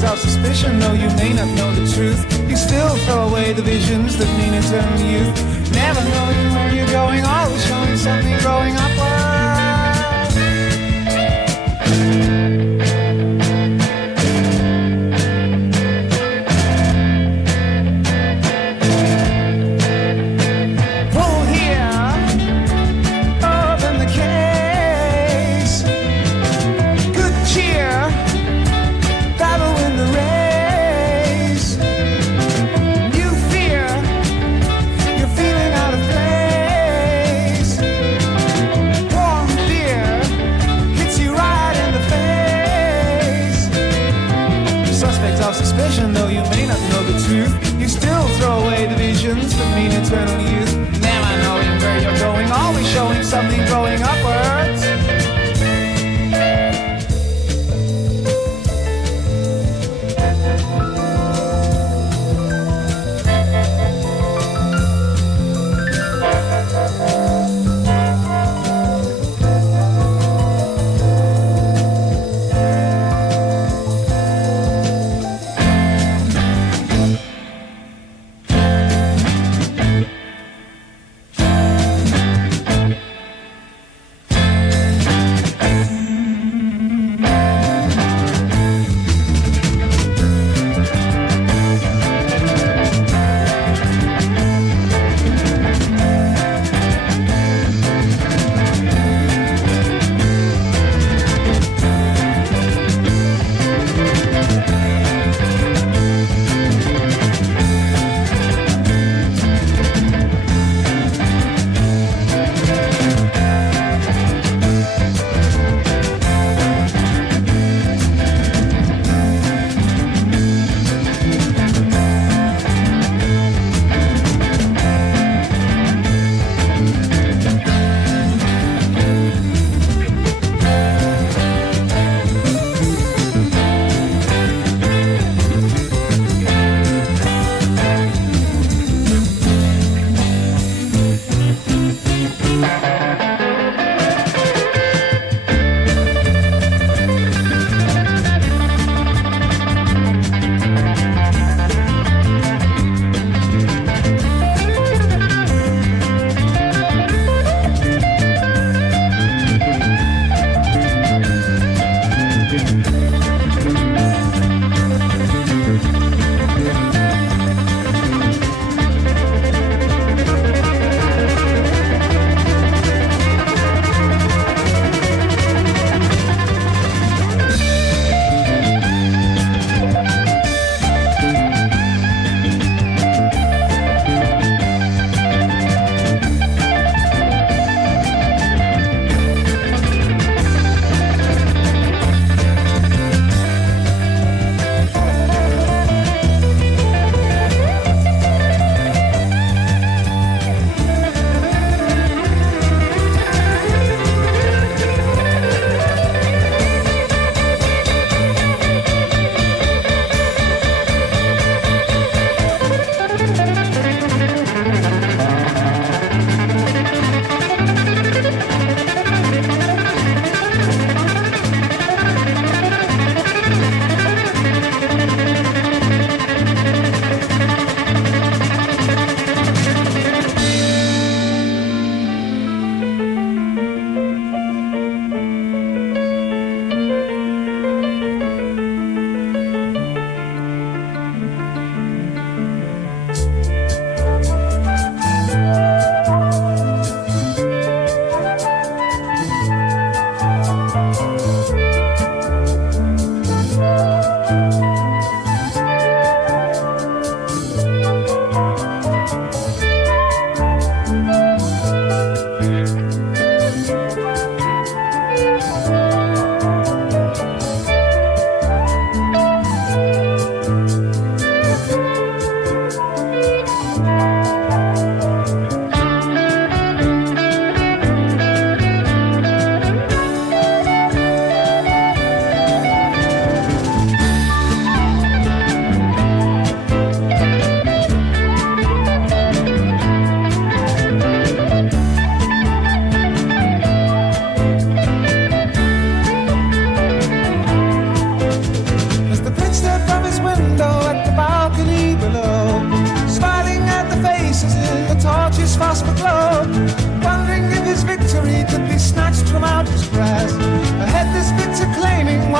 seeds of suspicion, though you may not know the truth. You still throw away the visions that mean eternal youth. Never knowing where you're going, always showing something growing upward. Whoa.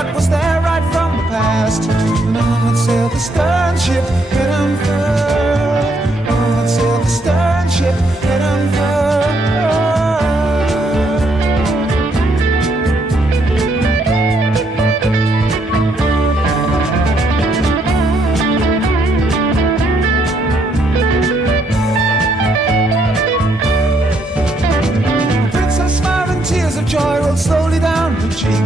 what was there right from the past. No one would sail the stern ship, head unfurled. No one would sail the stern ship, head unfurled. Joy rolled slowly down her cheek.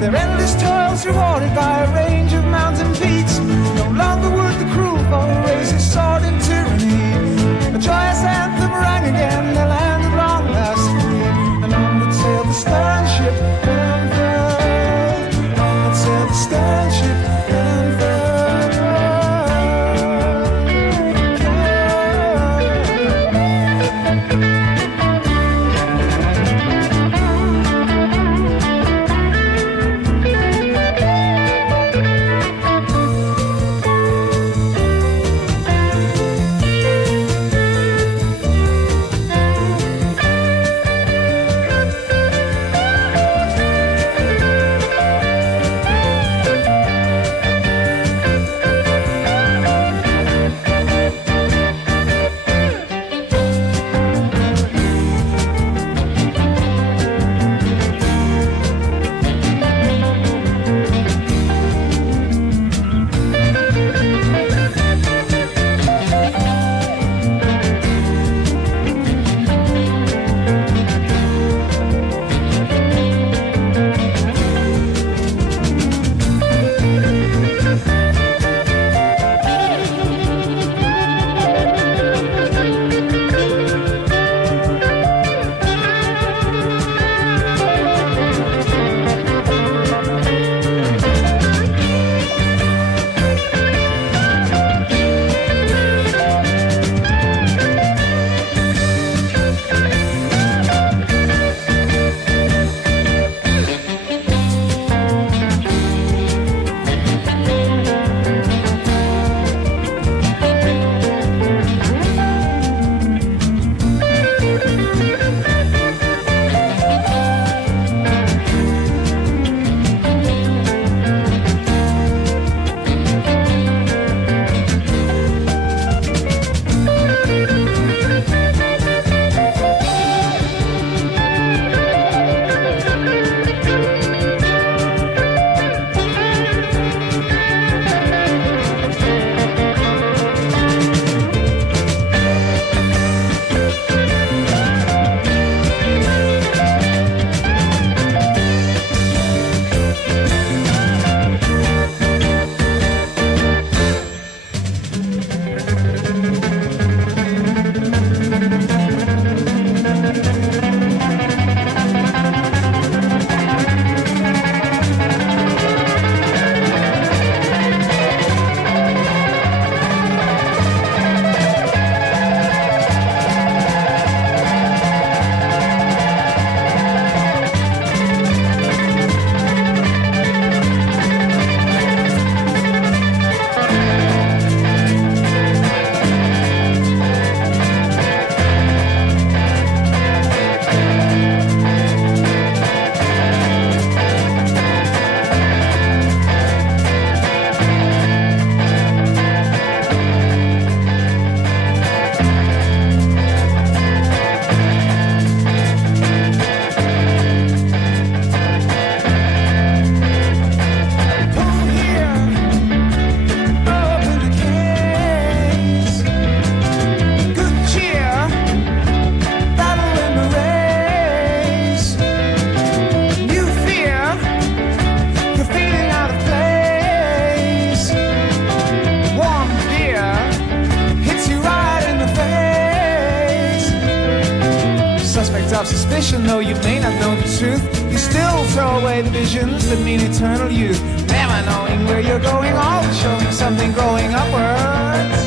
Their endless toils rewarded by a range of mountain peaks. No longer would the cruel foe raise his sword in tyranny. A joyous anthem rang again, the land at long last free. And on would sail the stern ship, unfurled. On would sail the stern ship, unfurled. Of suspicion, though you may not know the truth, you still throw away the visions that mean eternal youth. Never knowing where you're going, always showing something growing upwards.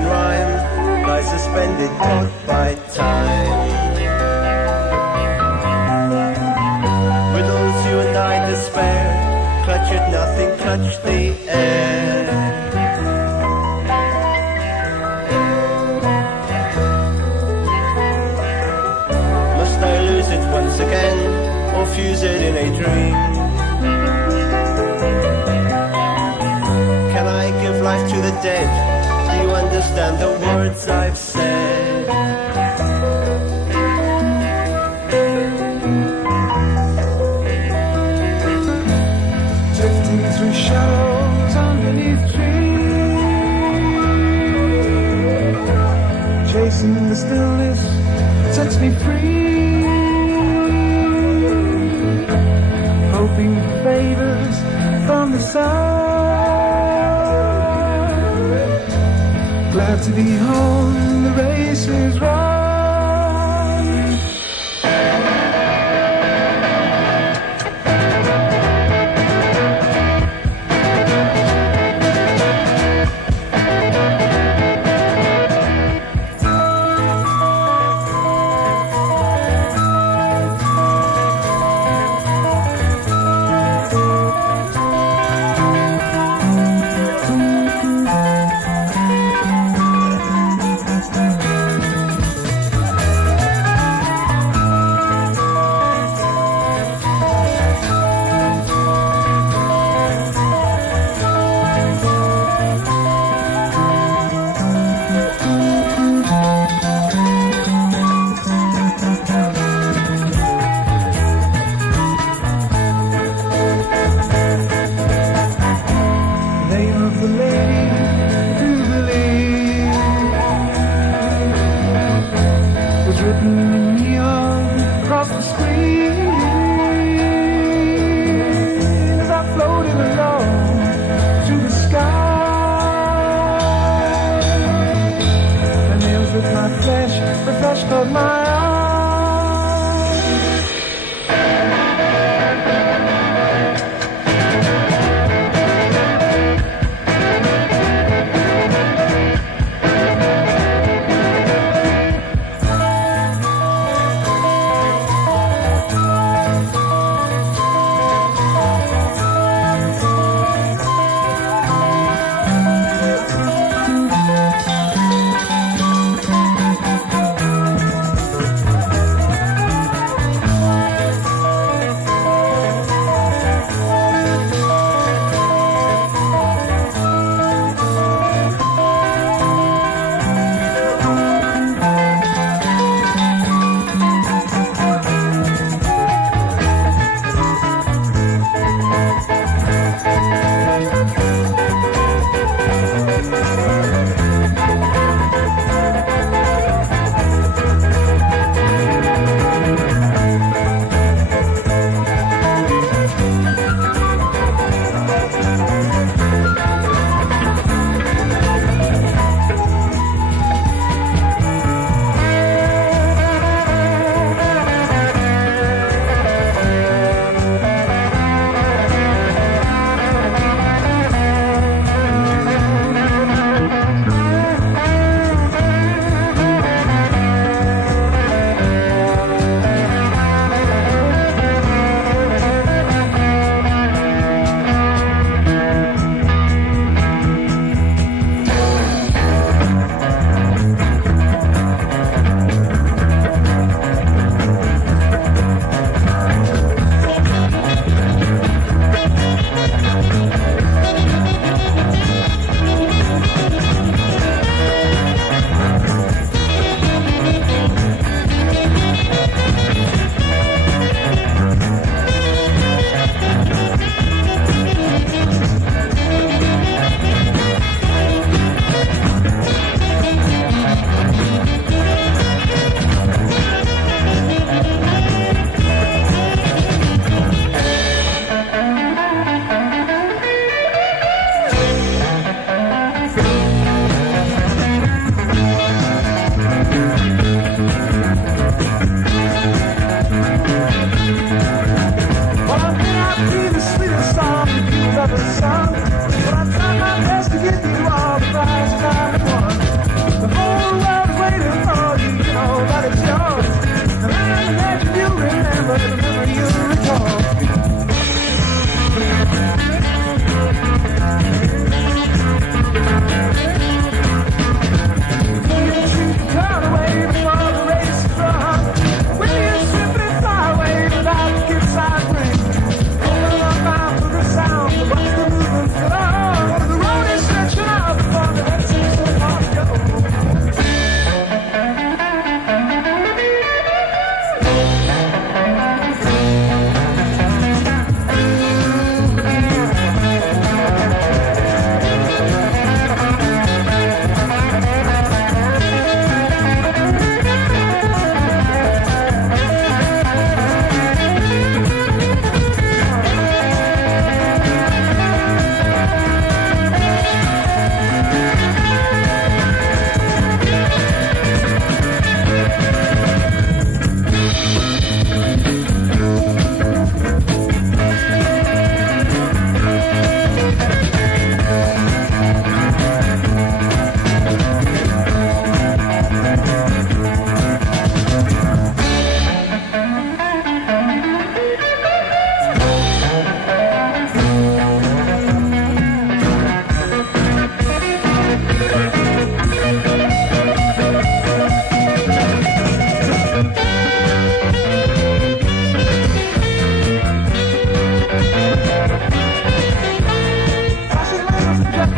in rhyme lies suspended, caught by time. Riddles you and I despair, clutch at nothing, clutch the air. Must I lose it once again, or fuse it in a dream? Can I give life to the dead? Do you understand the words I've said? Drifting through shadows underneath trees, chasing the stillness sets me free, hoping for favors from the sun. Glad to be home, the race is run.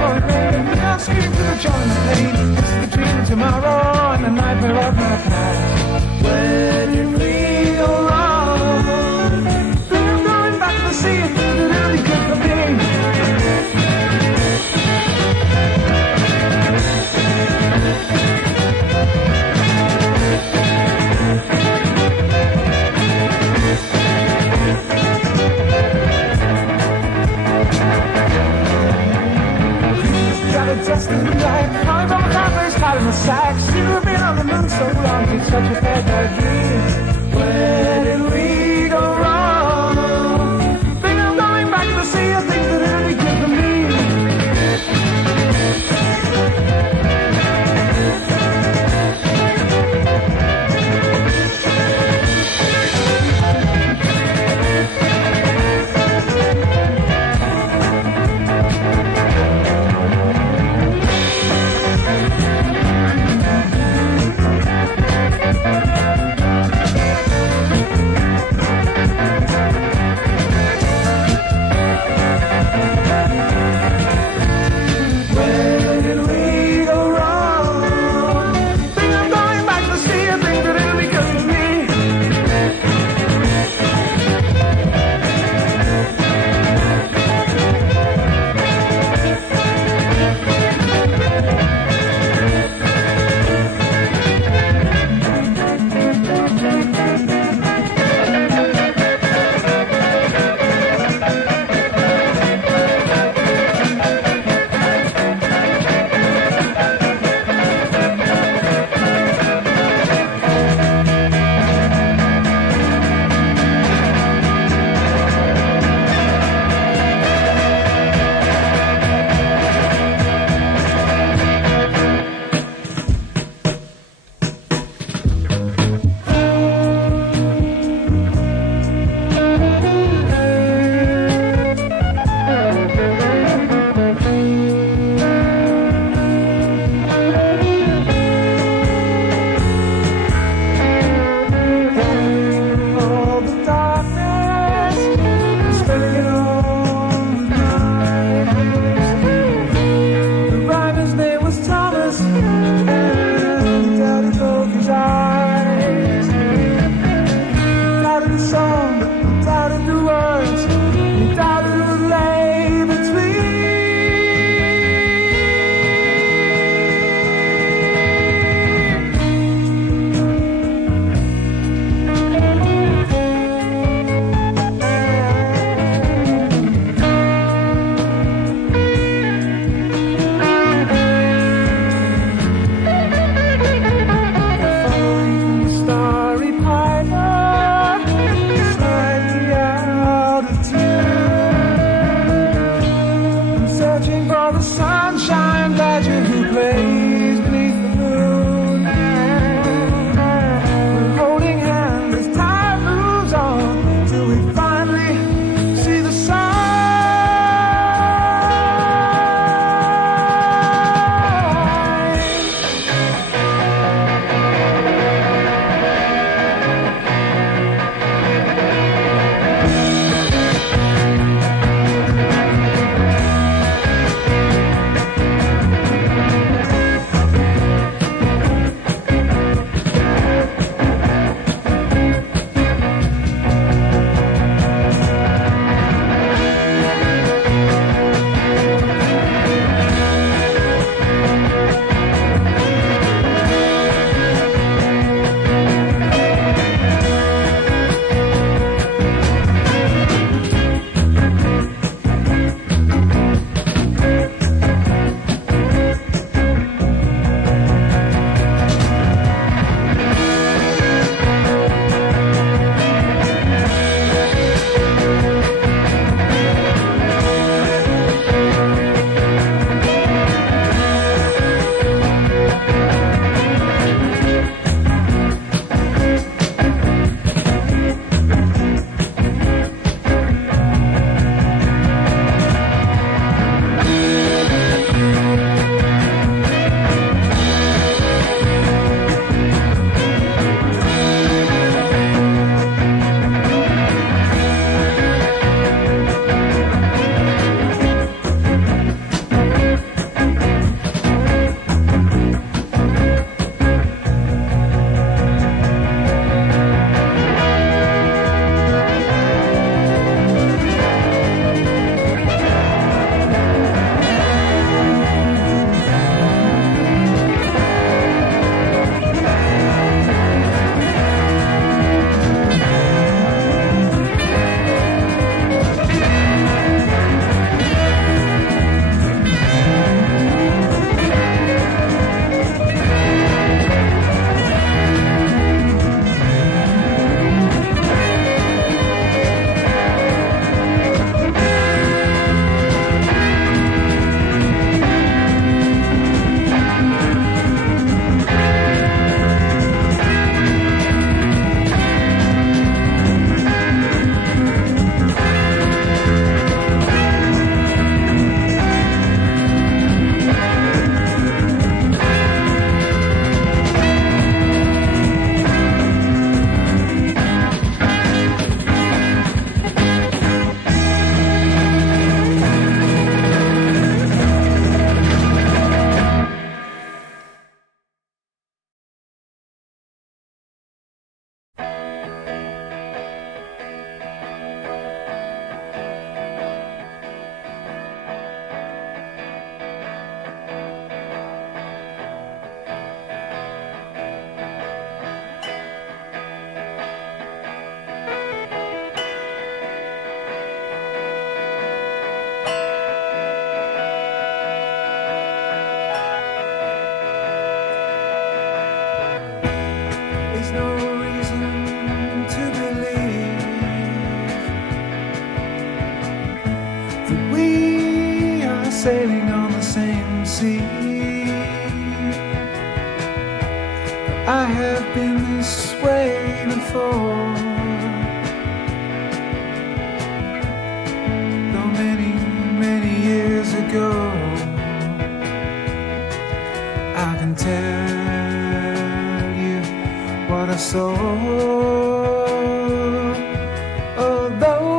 for the rain. We can't scream to the joy and the pain. This is the dream of tomorrow and the nightmare of my past. Where did we go wrong? Think I'm going back to the sea. It's really good for me. Destiny life, calling from a conference, caught in the sack. Should have been on the moon so long, it's such a bad dream. Where did we go wrong? Think I'm going back to the sea of things that it'll be good for me. I have been this way before. Though many, many years ago, I can tell you what I saw. Although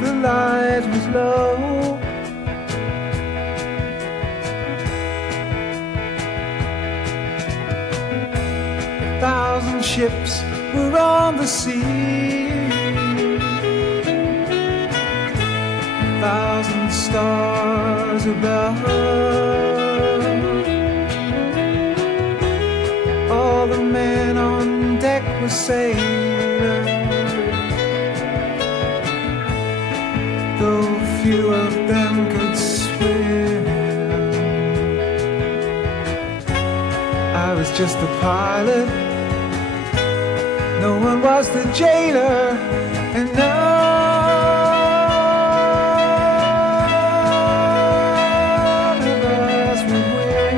the light was low, ships were on the sea, 1,000 stars above. All the men on deck were sailors, though few of them could swim. I was just a pilot, no one was the jailer, and none of us would win.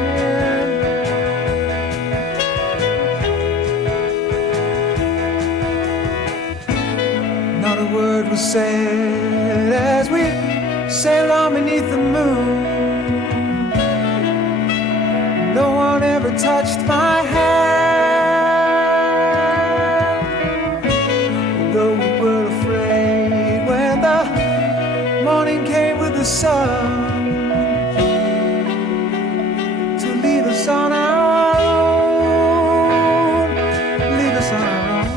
Not a word was said as we sailed on beneath the moon. No one ever touched my hand. The sun to leave us on our own, leave us on our own.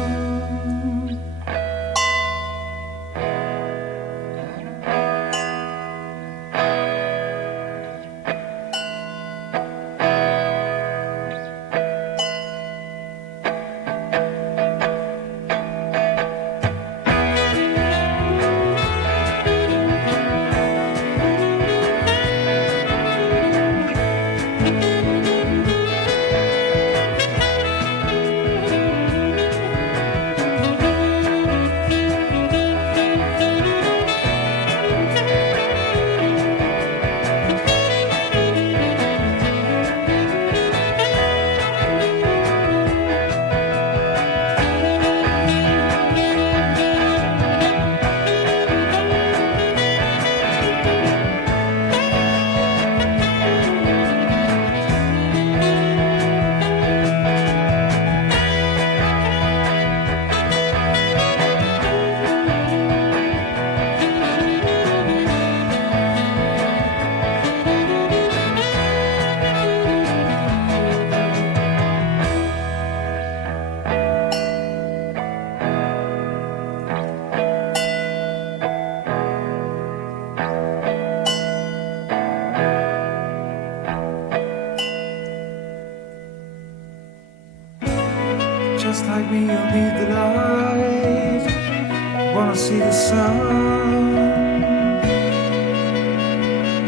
Just like me, you'll need the light. Wanna see the sun.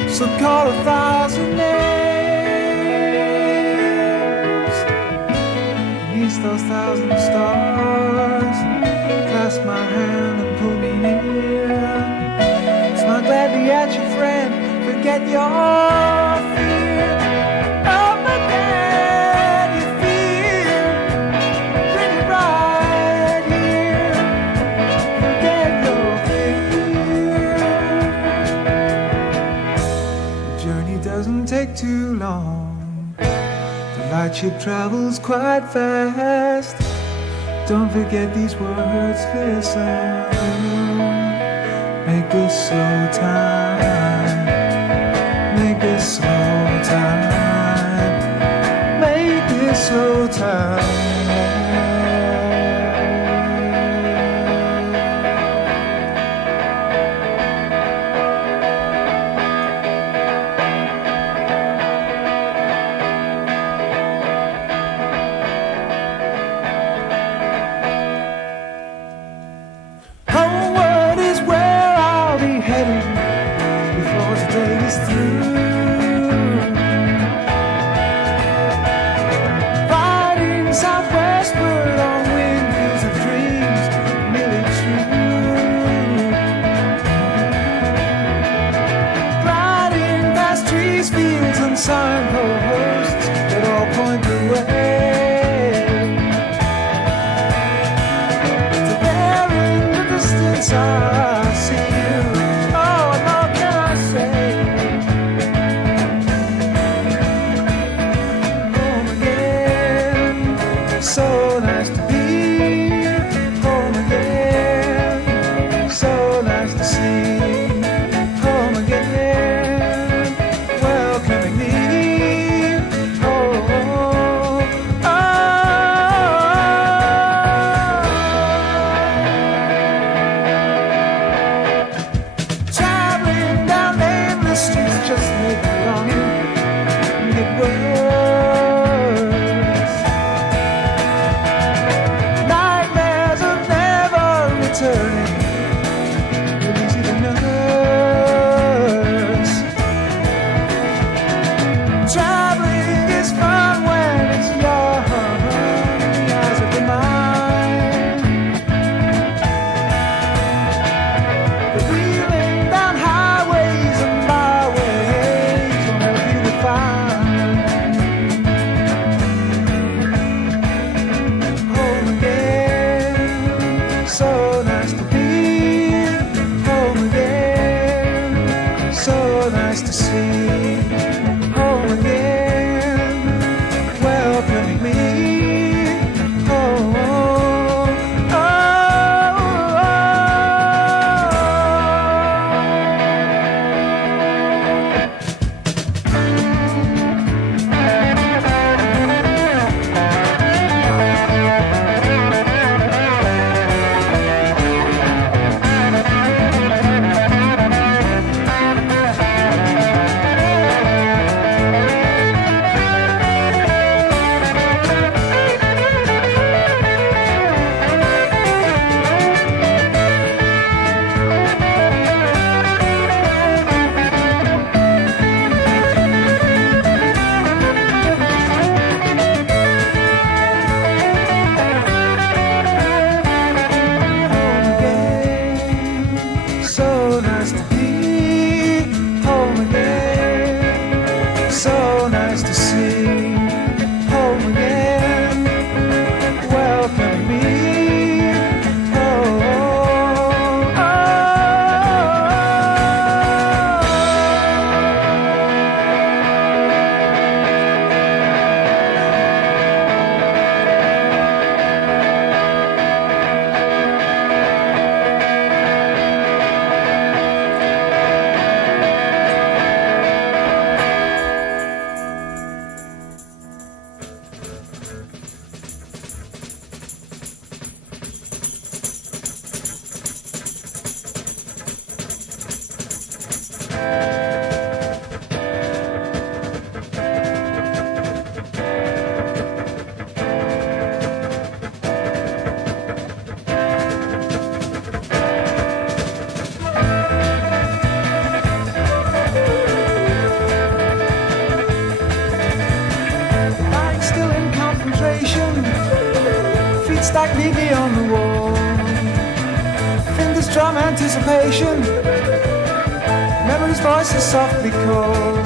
So call 1,000 names. Release those 1,000 stars. Clasp my hand and pull me near. Smile gladly at your friend. Forget your fear. Oh, forget your fear. Bring it right here. Forget your fear. The journey doesn't take too long. The lightship travels quite fast. Don't forget these words, listen. Make this slow time. Make this slow time. Make this slow time. signposts that all point the way. To there in the distance I see you. Oh, what more can I say? Home again, so nice to be home again, so nice to see. Home again, welcoming me. Traveling down nameless streets just make me longing get worse. Nightmares of never returning, it's easy to nurse. Traveling is fun when it's young, in the eyes of the mind. But wheeling down highways and byways will never be defined. Home again, so nice to be. Home again, so nice to see. Home again, welcoming me. Oh, oh, oh, home again, so nice to be. Home again, so nice to see. Home again, welcoming me. Oh, oh, oh, I'm still in concentration. Feet stacked neatly on the wall. Fingers drum anticipation. Memory's voice is softly called.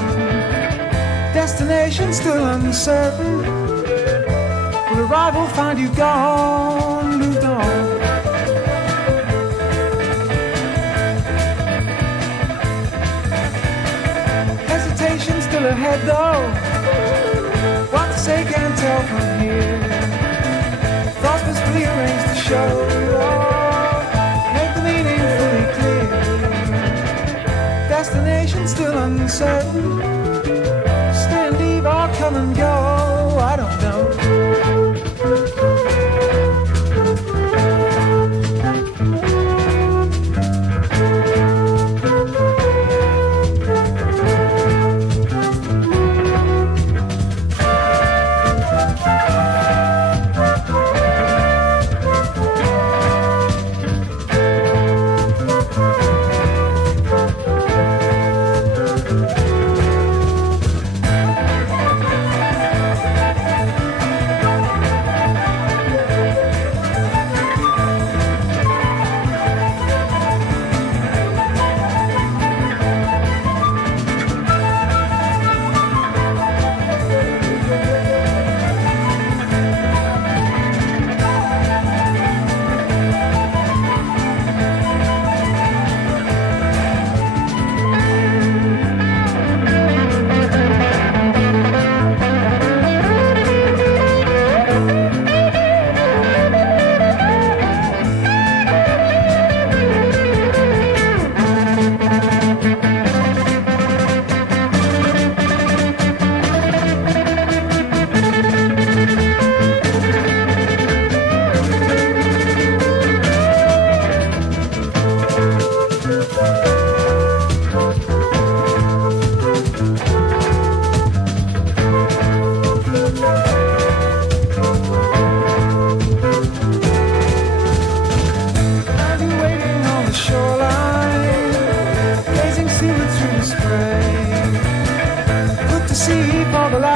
Destination still uncertain. Will arrival find you gone, moved on? Hesitation still ahead though. What to say can't tell from here. Thoughts must rearrange to show. Make the meaning fully clear. Destination still uncertain. Stay and leave or come and go. I don't know.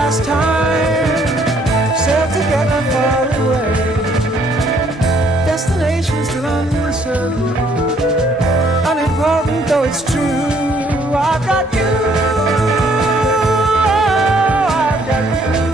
last time. Sailed together far away. Destination still uncertain. Unimportant though it's true. I've got you. I've got you.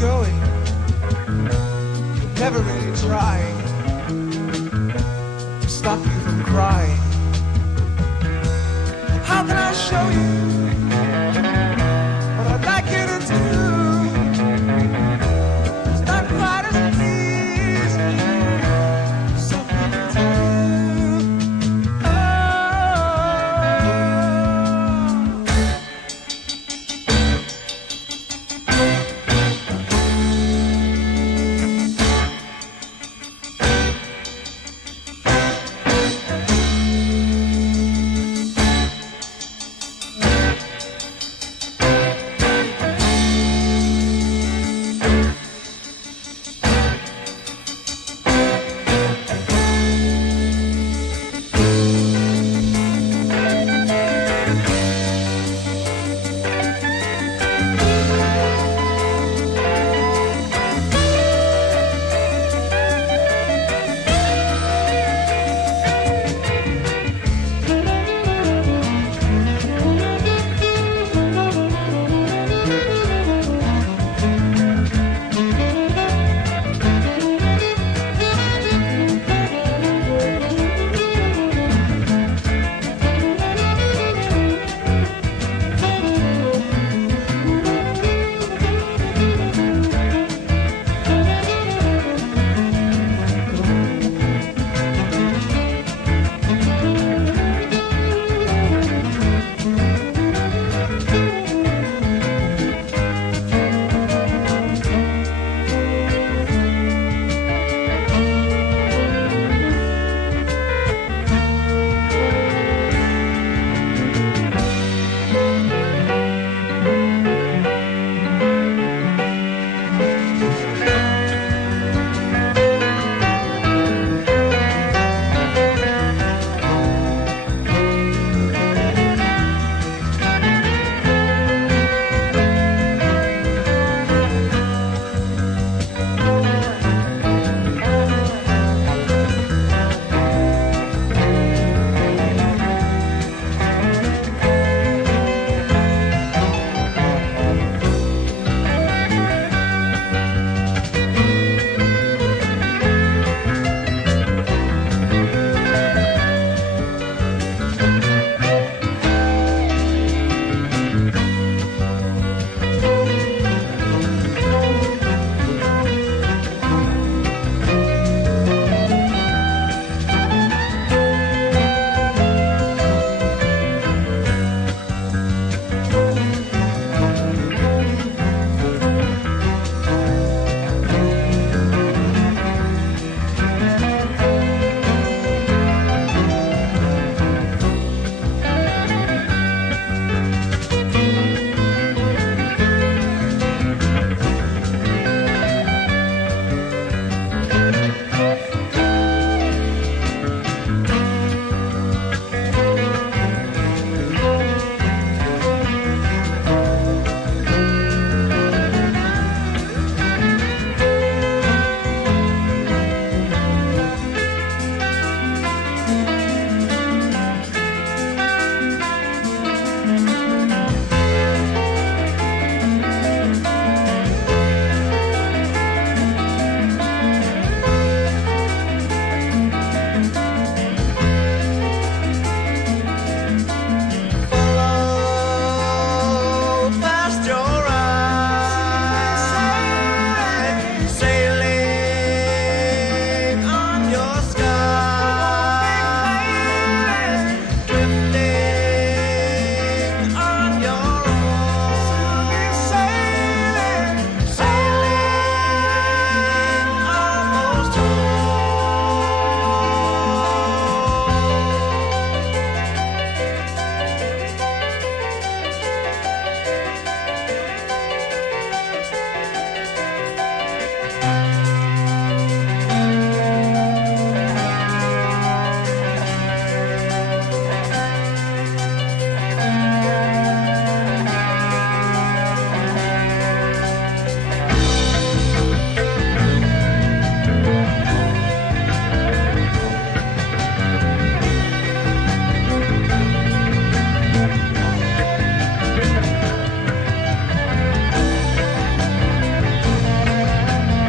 going, never really trying to stop you from crying. How can I show you what I'd like you to do? It's not quite as easy as some people tell you. Oh.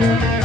Thank